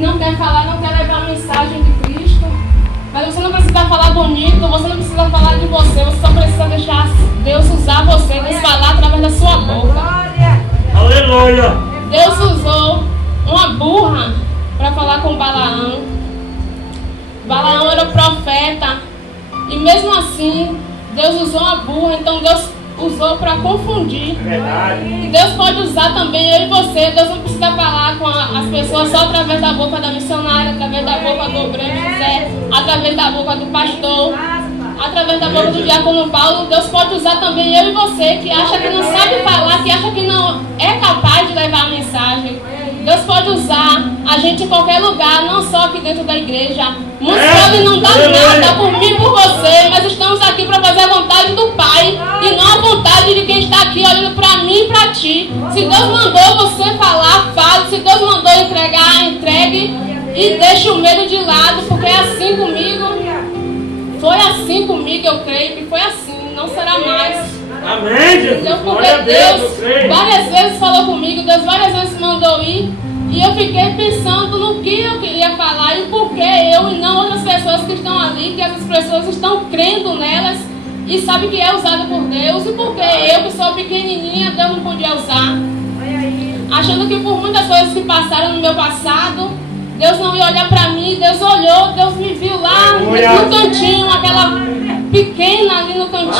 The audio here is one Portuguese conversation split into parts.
não quer falar, não quer levar a mensagem de Cristo. Mas você não precisa falar bonito, você não precisa falar de você só precisa deixar Deus usar você, Deus falar através da sua boca. Aleluia! Deus usou uma burra para falar com Balaão. Balaão era o profeta. E mesmo assim, Deus usou uma burra, então Deus usou para confundir. E Deus pode usar também eu e você. Deus não precisa falar com as pessoas só através da boca da missionária, através da boca do obreiro José, através da boca do pastor, através da boca do diácono Paulo. Deus pode usar também eu e você, que acha que não sabe falar, que acha que não é capaz de levar a mensagem. Deus pode usar a gente em qualquer lugar, não só aqui dentro da igreja. Muitos podem não dar nada por mim e por você, mas estamos aqui para fazer a vontade do Pai e não a vontade de quem está aqui olhando para mim e para ti. Se Deus mandou você falar, fale. Se Deus mandou entregar, entregue. E deixe o medo de lado, porque é assim comigo. Foi assim comigo, eu creio que foi assim, não será mais. Amém, Jesus. Então, porque Deus várias vezes falou comigo, Deus várias vezes mandou ir, e eu fiquei pensando no que eu queria falar e por que eu e não outras pessoas que estão ali, que essas pessoas estão crendo nelas e sabem que é usado por Deus, e por que eu, que sou pequenininha, Deus não podia usar, achando que por muitas coisas que passaram no meu passado, Deus não ia olhar para mim. Deus olhou, Deus me viu lá no cantinho, aquela pequena ali no cantinho,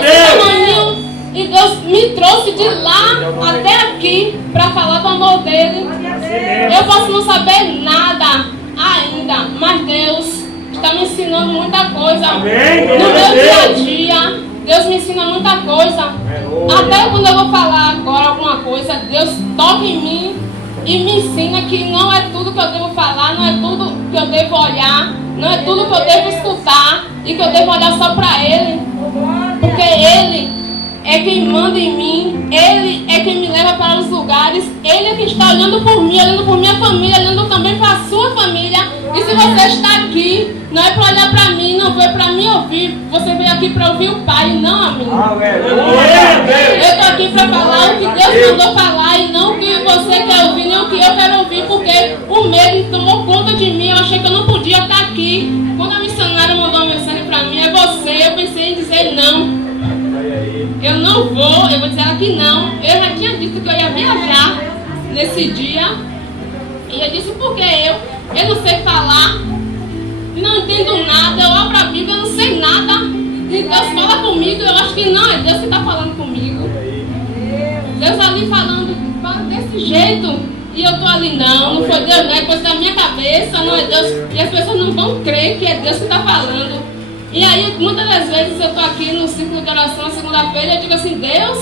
esse tamanho, e Deus me trouxe de lá até aqui para falar do amor dele. Eu posso não saber nada ainda, mas Deus está me ensinando muita coisa no meu dia a dia. Deus me ensina muita coisa. Até quando eu vou falar agora alguma coisa, Deus toca em mim e me ensina que não é tudo que eu devo falar, não é tudo que eu devo olhar, não é tudo que eu devo escutar e que eu devo olhar só para Ele, porque Ele é quem manda em mim, Ele é quem me leva para os lugares, Ele é quem está olhando por mim, olhando por minha família, olhando também para a sua família. E se você está aqui, não é para olhar para mim, não foi para me ouvir, você veio aqui para ouvir o Pai, não a mim. Eu estou aqui para falar o que Deus mandou falar e não o que você quer ouvir, nem o que eu quero ouvir, porque o medo tomou conta de mim. Eu achei que eu não podia estar aqui. Quando a missionária mandou uma mensagem para mim, é você, eu pensei em dizer não. Eu não vou, eu vou dizer ela que não. Eu já tinha dito que eu ia viajar nesse dia. E eu disse, porque eu não sei falar, não entendo nada, eu abro a Bíblia, eu não sei nada. E Deus fala comigo, eu acho que não, é Deus que está falando comigo. Deus ali falando desse jeito. E eu estou ali, não foi Deus, não é coisa da minha cabeça, não é Deus. E as pessoas não vão crer que é Deus que está falando. E aí, muitas das vezes eu estou aqui no ciclo de oração, segunda-feira, e eu digo assim, Deus,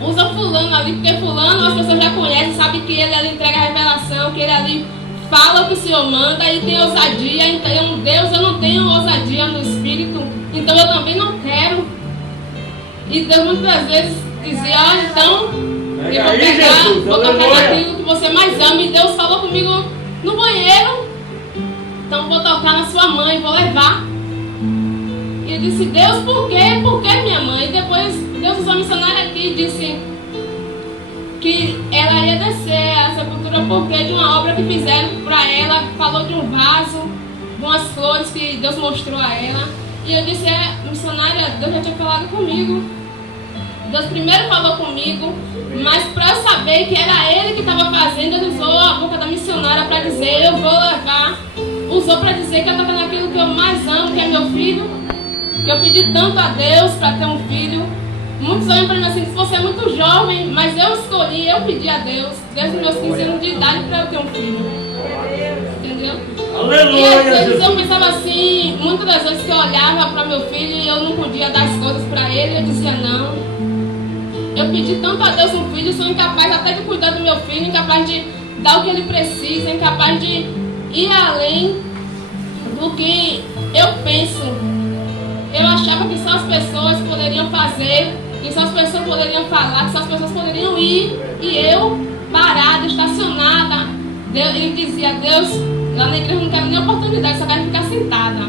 usa fulano ali, porque fulano as pessoas já conhecem, sabem que ele ali entrega a revelação, que ele ali fala o que o Senhor manda e tem ousadia. Então, Deus, eu não tenho ousadia no Espírito, então eu também não quero. E Deus muitas das vezes dizia, então, eu vou tocar naquilo que você mais ama. E Deus falou comigo no banheiro, então vou tocar na sua mãe, vou levar. E eu disse, Deus, por quê? Por que minha mãe? E depois Deus usou a missionária aqui e disse que ela ia descer a sepultura porque de uma obra que fizeram para ela, falou de um vaso, de umas flores que Deus mostrou a ela. E eu disse, missionária, Deus já tinha falado comigo. Deus primeiro falou comigo, mas para eu saber que era Ele que estava fazendo, Ele usou a boca da missionária para dizer, eu vou levar. Usou para dizer que eu estou naquilo que eu mais amo, que é meu filho. Que eu pedi tanto a Deus para ter um filho. Muitos olham para mim assim, você é muito jovem, mas eu escolhi, eu pedi a Deus, desde os meus 15 anos de idade, para eu ter um filho. Entendeu? Aleluia, e às vezes eu pensava assim, muitas das vezes que eu olhava para meu filho e eu não podia dar as coisas para ele, eu dizia não. Eu pedi tanto a Deus um filho, sou incapaz até de cuidar do meu filho, incapaz de dar o que ele precisa, incapaz de ir além do que eu penso. Eu achava que só as pessoas poderiam fazer, que só as pessoas poderiam falar, que só as pessoas poderiam ir. E eu, parada, estacionada, ele dizia, Deus, lá na igreja eu não quero nem oportunidade, só quero ficar sentada.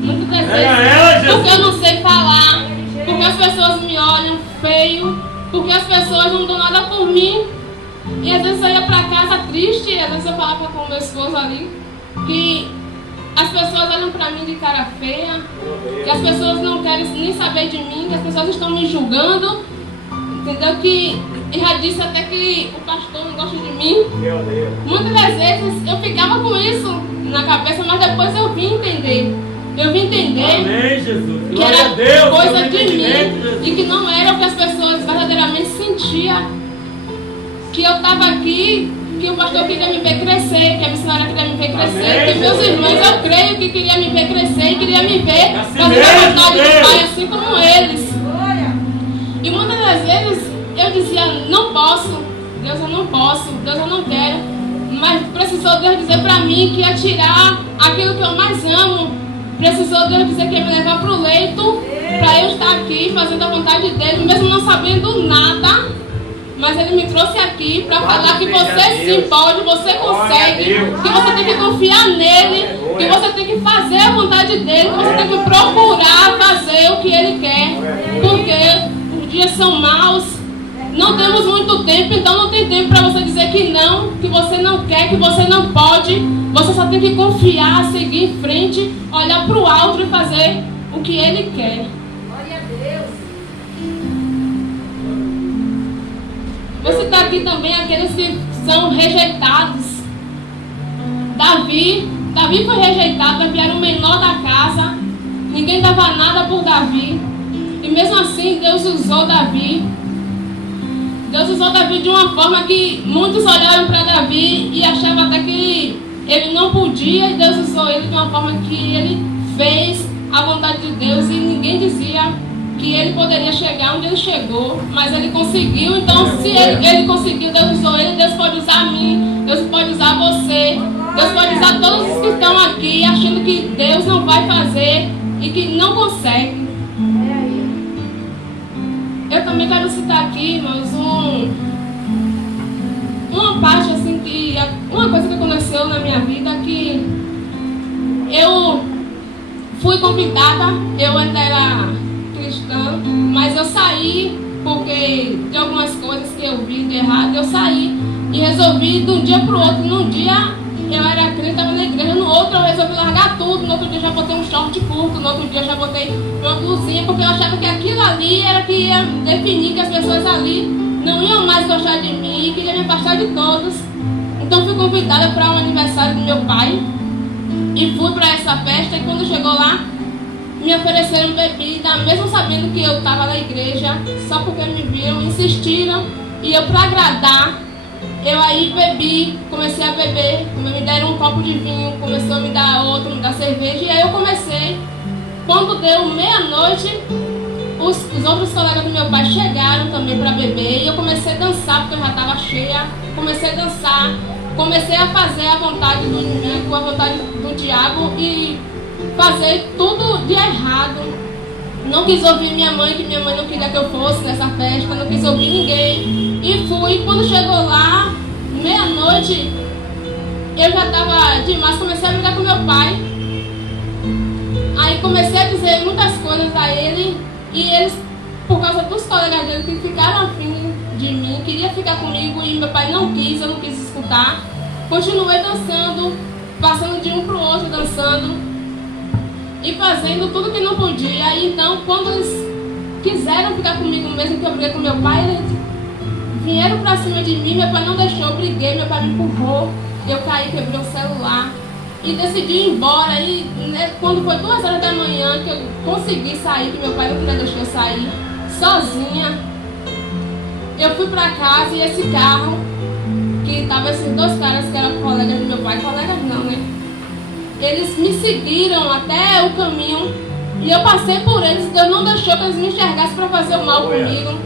Muitas das vezes, porque eu não sei falar, porque as pessoas me olham feio, porque as pessoas não dão nada por mim. E às vezes eu ia para casa triste, e às vezes eu falava com o meu esposo ali, que as pessoas olham pra mim de cara feia, que as pessoas não querem nem saber de mim, que as pessoas estão me julgando, entendeu? Que já disse até que o pastor não gosta de mim. Muitas das vezes eu ficava com isso na cabeça, mas depois eu vim entender. Eu vim entender Amém, Jesus. que Glória era a Deus, coisa de mim Jesus. e que não era o que as pessoas verdadeiramente sentiam. Que eu estava aqui, que o pastor queria me ver crescer, que a missionária queria me ver crescer, Amém, que meus Jesus. irmãos, eu creio que queria me ver crescer e queria me ver Assim fazer a mesmo, vontade do Deus. Pai, assim como eles. E muitas das vezes eu dizia, não posso, Deus, eu não posso, Deus, eu não quero. Mas precisou Deus dizer para mim que ia tirar aquilo que eu mais amo. Precisou Deus dizer que ia me levar para o leito, para eu estar aqui fazendo a vontade dele, mesmo não sabendo nada. Mas ele me trouxe aqui para falar que você sim pode, você consegue, que você tem que confiar nele, que você tem que fazer a vontade dele, que você tem que procurar fazer o que ele quer. Porque os dias são maus, não temos muito tempo, então não tem tempo para você dizer que você não quer, que você não pode. Você só tem que confiar, seguir em frente, olhar para o alto e fazer o que ele quer. Glória a Deus. Vou citar aqui também aqueles que são rejeitados. Davi foi rejeitado, Davi era o menor da casa, ninguém dava nada por Davi. E mesmo assim Deus usou Davi. Deus usou Davi de uma forma que muitos olharam para Davi e achavam até que ele não podia, e Deus usou ele de uma forma que ele fez a vontade de Deus e ninguém dizia que ele poderia chegar onde ele chegou, mas ele conseguiu. Então se ele conseguiu, Deus usou ele, Deus pode usar mim, Deus pode usar você, Deus pode usar todos os que estão aqui achando que Deus não vai fazer e que não consegue. Eu também quero citar aqui, irmãos, uma parte assim que uma coisa que aconteceu na minha vida, que eu fui convidada, eu ainda era cristã, mas eu saí porque de algumas coisas que eu vi de errado, eu saí e resolvi de um dia para o outro. Num dia eu era crente, estava na igreja, no outro eu resolvi largar tudo, no outro dia já botei um short curto, no outro dia já botei uma blusinha, porque eu achava que aquilo ali era que ia definir que as pessoas ali não iam mais gostar de mim e queriam me afastar de todos. Então fui convidada para um aniversário do meu pai e fui para essa festa, e quando chegou lá me ofereceram bebida, mesmo sabendo que eu estava na igreja, só porque me viram, insistiram, e eu, para agradar, eu aí bebi, comecei a beber, me deram um copo de vinho, começou a me dar outro, me dar cerveja, e aí eu comecei. Quando deu meia-noite, os outros colegas do meu pai chegaram também para beber, e eu comecei a dançar, porque eu já estava cheia, comecei a dançar, comecei a fazer a vontade do inimigo, a vontade do diabo, e fazer tudo de errado. Não quis ouvir minha mãe, que minha mãe não queria que eu fosse nessa festa, não quis ouvir ninguém. E fui. Quando chegou lá, meia-noite, eu já estava demais, comecei a brigar com meu pai. Aí comecei a dizer muitas coisas a ele, e eles, por causa dos colegas dele que ficaram afim de mim, queria ficar comigo, e meu pai não quis, eu não quis escutar. Continuei dançando, passando de um para o outro, dançando e fazendo tudo que não podia. E então, quando eles quiseram ficar comigo, mesmo que eu briguei com meu pai, eles vieram pra cima de mim. Meu pai não deixou, eu briguei, meu pai me empurrou, eu caí, quebrei o celular e decidi ir embora. E quando foi 2 horas da manhã que eu consegui sair, que meu pai não queria deixar eu sair, sozinha, eu fui pra casa, e esse carro, que tava esses 2 caras que eram colegas do meu pai, colegas não, né? Eles me seguiram até o caminho e eu passei por eles. Deus não deixou que eles me enxergassem para fazer o mal comigo.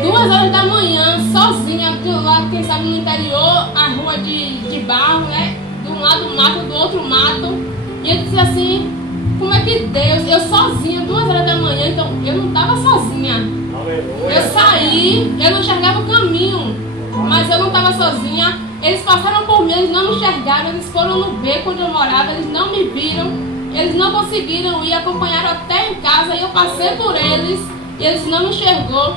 2 horas da manhã, sozinha, do lado, quem sabe no interior, a rua de barro, né? De um lado mato, do outro mato. E eu disse assim, como é que Deus, eu sozinha, 2 horas da manhã, então eu não estava sozinha. Eu saí, eu não enxergava o caminho, mas eu não estava sozinha. Eles passaram por mim, eles não me enxergaram, eles foram no beco onde eu morava, eles não me viram, eles não conseguiram ir, acompanharam até em casa, e eu passei por eles, e eles não me enxergou.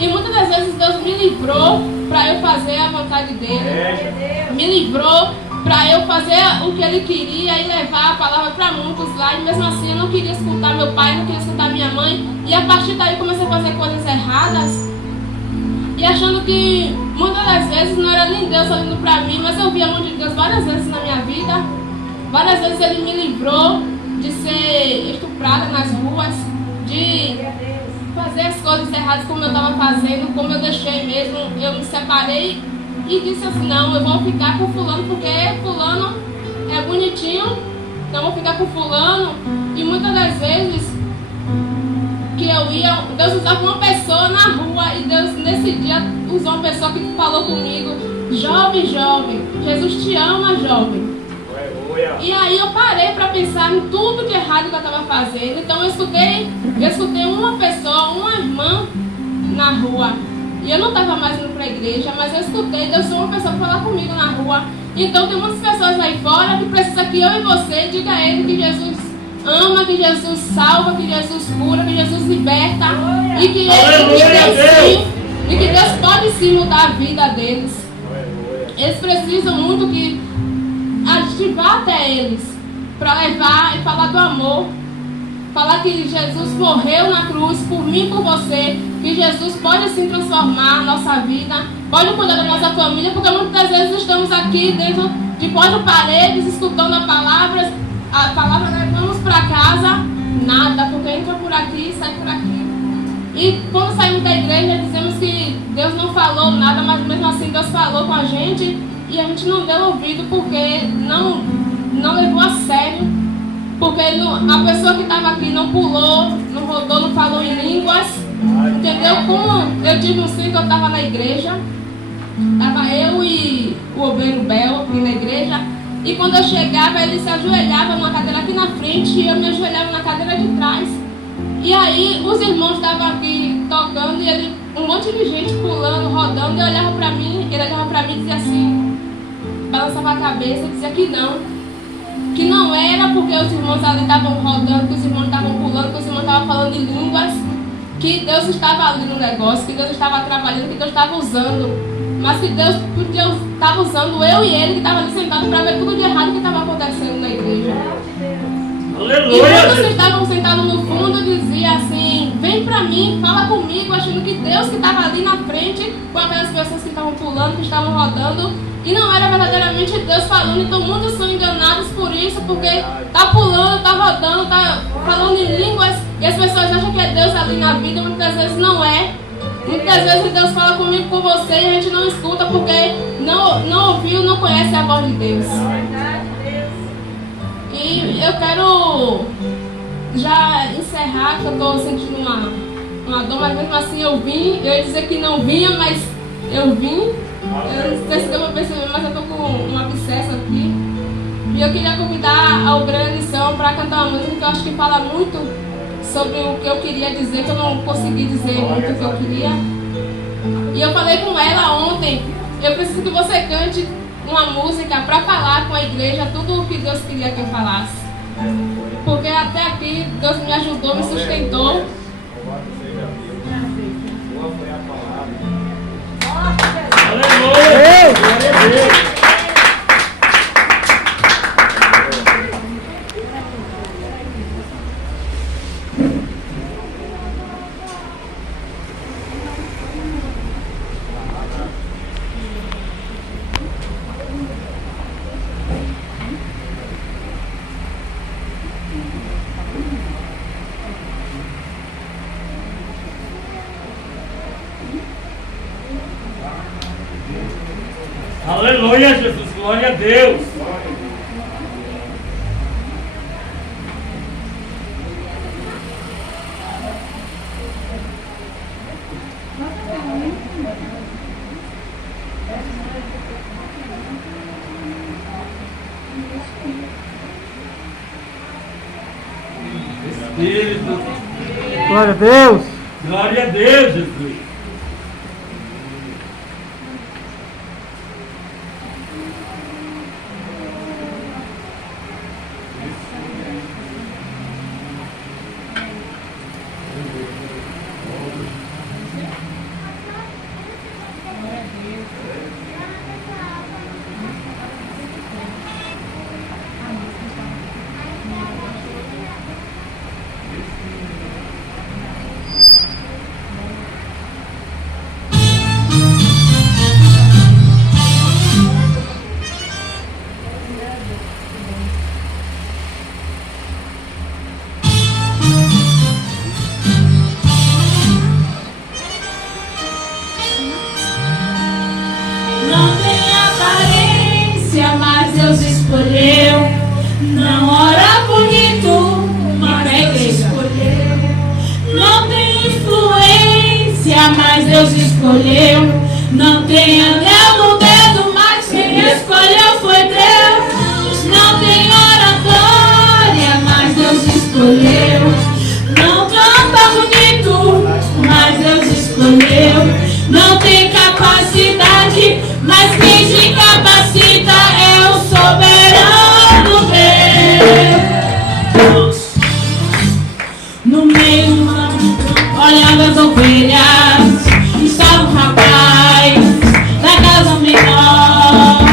E muitas das vezes Deus me livrou para eu fazer a vontade dele. Me livrou para eu fazer o que ele queria e levar a palavra para muitos lá. E mesmo assim eu não queria escutar meu pai, não queria escutar minha mãe. E a partir daí comecei a fazer coisas erradas. E achando que muitas das vezes não era nem Deus olhando para mim, mas eu vi a mão de Deus várias vezes na minha vida. Várias vezes ele me livrou de ser estuprada nas ruas, de fazer as coisas erradas como eu estava fazendo, como eu deixei mesmo. Eu me separei e disse assim, não, eu vou ficar com fulano porque fulano é bonitinho, então eu vou ficar com fulano. E muitas das vezes que eu ia, Deus usava uma pessoa na rua e Deus nesse dia usou uma pessoa que falou comigo, jovem, Jesus te ama, jovem. E aí eu parei para pensar em tudo de errado que eu estava fazendo. Então eu escutei uma pessoa, uma irmã na rua. E eu não estava mais indo para a igreja, mas eu escutei, Deus usou uma pessoa para falar comigo na rua. Então tem muitas pessoas aí fora que precisam que eu e você diga a ele que Jesus ama, que Jesus salva, que Jesus cura, que Jesus liberta. E que Deus pode sim mudar a vida deles. Eles precisam muito que a gente vá até eles para levar e falar do amor, falar que Jesus morreu na cruz por mim e por você, que Jesus pode sim transformar a nossa vida, pode cuidar da nossa família, porque muitas vezes estamos aqui dentro de quatro paredes escutando a palavra, levamos para casa, nada, porque entra por aqui e sai por aqui. E quando saímos da igreja dizemos que Deus não falou nada, mas mesmo assim Deus falou com a gente. E a gente não deu ouvido porque não levou a sério. Porque a pessoa que estava aqui não pulou, não rodou, não falou em línguas. Entendeu? Como eu tive um ciclo que eu estava na igreja. Estava eu e o obreiro Bel aqui na igreja. E quando eu chegava, ele se ajoelhava numa cadeira aqui na frente e eu me ajoelhava na cadeira de trás. E aí os irmãos estavam aqui tocando e um monte de gente pulando, rodando. E eu olhava para mim, ele olhava para mim e dizia assim, balançava a cabeça e dizia que não era porque os irmãos ali estavam rodando, que os irmãos estavam pulando, que os irmãos estavam falando em línguas, que Deus estava ali no negócio, que Deus estava trabalhando, que Deus estava usando, mas que Deus estava usando eu e ele que estava ali sentado para ver tudo de errado que estava acontecendo na igreja. Aleluia. E quando vocês estavam sentados no fundo, dizia assim, vem pra mim, fala comigo, achando que Deus que estava ali na frente, com aquelas pessoas que estavam pulando, que estavam rodando, e não era verdadeiramente Deus falando. Então muitos são enganados por isso, porque tá pulando, tá rodando, tá falando em línguas, e as pessoas acham que é Deus ali na vida, muitas vezes não é. Muitas vezes Deus fala comigo, com você, e a gente não escuta, porque não ouviu, não conhece a voz de Deus. E eu quero já encerrar, que eu estou sentindo uma dor, mas mesmo assim eu vim. Eu ia dizer que não vinha, mas eu vim. Eu não sei se eu vou perceber, mas eu estou com um abscesso aqui. E eu queria convidar a obreira Lição para cantar uma música que eu acho que fala muito sobre o que eu queria dizer, que eu não consegui dizer muito o que eu queria. E eu falei com ela ontem, eu preciso que você cante uma música para falar com a igreja tudo o que Deus queria que eu falasse. Porque até aqui Deus me ajudou, me sustentou. Aleluia! Aleluia, Jesus, glória a Deus. Espírito. Glória a Deus. Glória a Deus, Jesus. Não ora bonito, mas Deus escolheu. Não tem influência, mas Deus escolheu. Não tem anel no dedo, mas quem escolheu foi Deus. Não tem oratória, mas Deus escolheu. Não canta bonito, mas Deus escolheu. Não tem capacidade, mas quem te capacita é o soberano Deus. No meio, olhando as ovelhas, estava um rapaz da casa menor.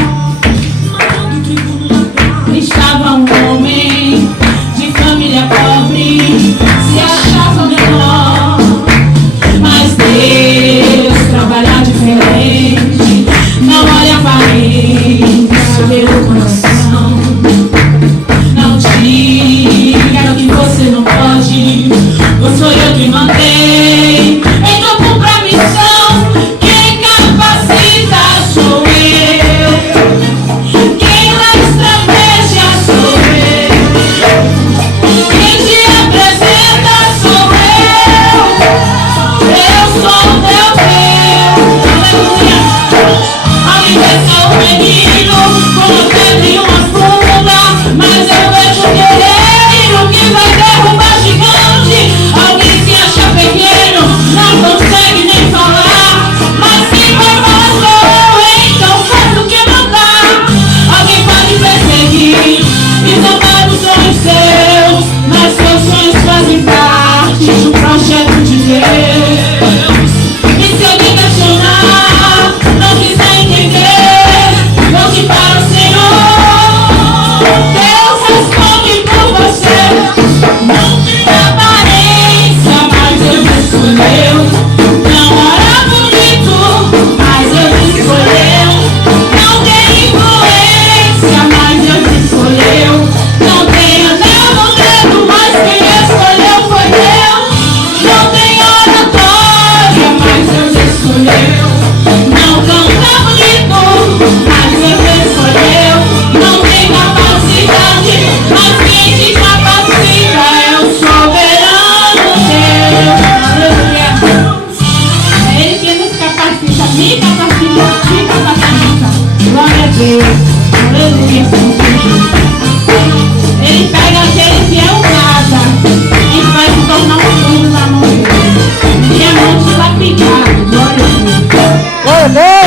Estava um homem de família pobre, se achava menor. Mas Deus trabalha diferente, não olha a aparência, vê o coração. Não diga que você não pode, ou sou eu que mandei. Então cumpra a missão, quem capacita sou eu. Quem lá estratégia sou eu. Quem te apresenta sou eu. Eu sou o teu Deus. Aleluia. Alguém pensa o menino com pedra e uma funda, mas eu vejo o guerreiro que vai derrubar gigante. Alguém se acha pequeno, não consegue nem falar, mas quem vai falar sou eu, então faz o que mandar. Alguém pode perseguir e zombar dos sonhos seus, mas seus sonhos fazem parte do projeto de Deus. E se alguém questionar, não quiser entender, volte para o Senhor. Deus responde por você. Não tem aparência, mas Deus escolheu. Não ora bonito, mas Deus escolheu. Não tem influência, mas Deus escolheu. Não tem anel no dedo, mas quem escolheu foi Deus. Não tem oratória, mas Deus escolheu. Não canta bonito, mas Deus escolheu. Não tem capacidade, mas quem te capacita é o soberano Deus. Aleluia. É Ele que nos capacita, me capacita, te capacita. Glória a Deus. Aleluia. Ele pega aquele que é o nada e vai se tornar um tudo na mão dele. E é muito lapidado. Glória a Deus. Glória a Deus.